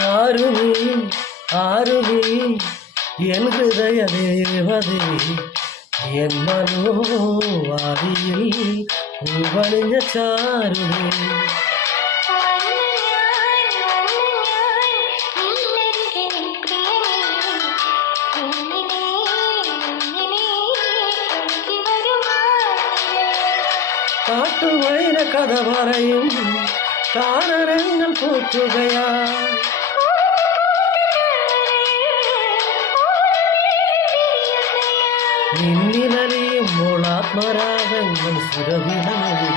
ആരുമീ ആരുമീ N ഹൃദയ ദേവതേ N മനോവാദിയിൽ പൂവണിഞ്ഞ ചാരുമേ കാട്ടുവൈര കഥ പറയും കാനനങ്ങൾ പൂക്കുകയാ നിന്നിലറിയുമ്പോൾ ആത്മരാഗങ്ങൾ സുരഭിലമൊഴിയ